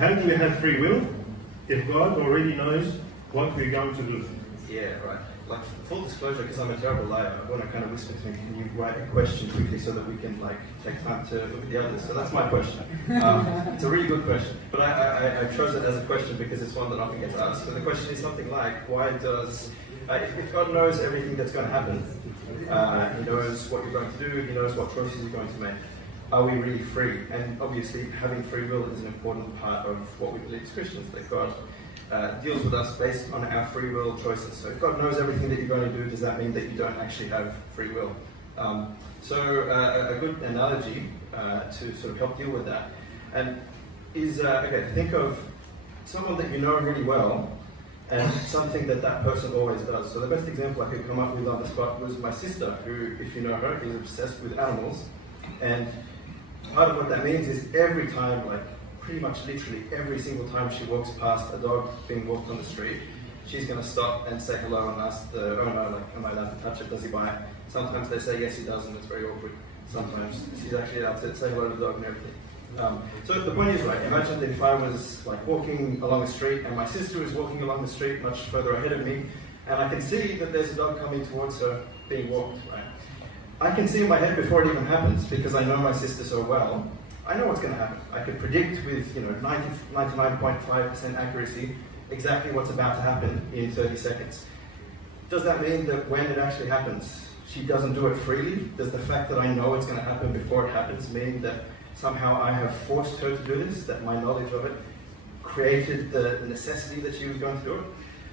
how do we have free will if God already knows what we're going to do? Yeah, right. Like, full disclosure, because I'm a terrible liar, I want to kind of whisper to me, can you write a question quickly so that we can take time to look at the others? So that's my question. It's a really good question, but I chose it as a question because it's one that often gets asked. So the question is something like, why does, if God knows everything that's going to happen, He knows what you're going to do, He knows what choices you're going to make, are we really free? And obviously having free will is an important part of what we believe as Christians, that God deals with us based on our free will choices. So if God knows everything that you're going to do, does that mean that you don't actually have free will? A good analogy to sort of help deal with that and is, to think of someone that you know really well and something that person always does. So the best example I could come up with on the spot was my sister, who, if you know her, is obsessed with animals. And part of what that means is every time, pretty much literally every single time she walks past a dog being walked on the street, she's going to stop and say hello and ask the owner, am I allowed to touch it? Does he buy it? Sometimes they say yes, he does, and it's very awkward. Sometimes she's actually allowed to say hello to the dog and everything. So the point is, imagine that if I was walking along the street and my sister is walking along the street much further ahead of me, and I can see that there's a dog coming towards her being walked, I can see in my head before it even happens, because I know my sister so well. I know what's going to happen. I could predict with 99.5% accuracy exactly what's about to happen in 30 seconds. Does that mean that when it actually happens, she doesn't do it freely? Does the fact that I know it's going to happen before it happens mean that somehow I have forced her to do this, that my knowledge of it created the necessity that she was going to do it?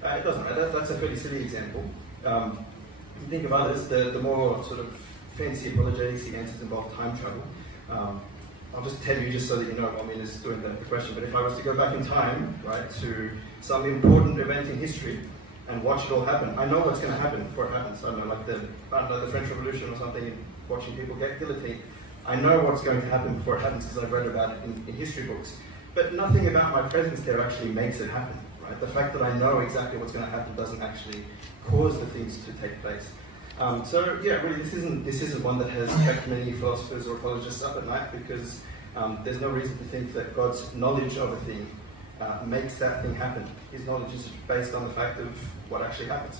It doesn't. That's a fairly silly example. If you think of others, the more sort of fancy apologetics answers involve time travel. I'll just tell you, just so that you know, is doing the question, but if I was to go back in time, to some important event in history and watch it all happen, I know what's going to happen before it happens. I know, the French Revolution or something, and watching people get guillotined. I know what's going to happen before it happens because I've read about it in history books. But nothing about my presence there actually makes it happen. The fact that I know exactly what's going to happen doesn't actually cause the things to take place. Really, this isn't one that has kept many philosophers or apologists up at night, because there's no reason to think that God's knowledge of a thing makes that thing happen. His knowledge is based on the fact of what actually happens.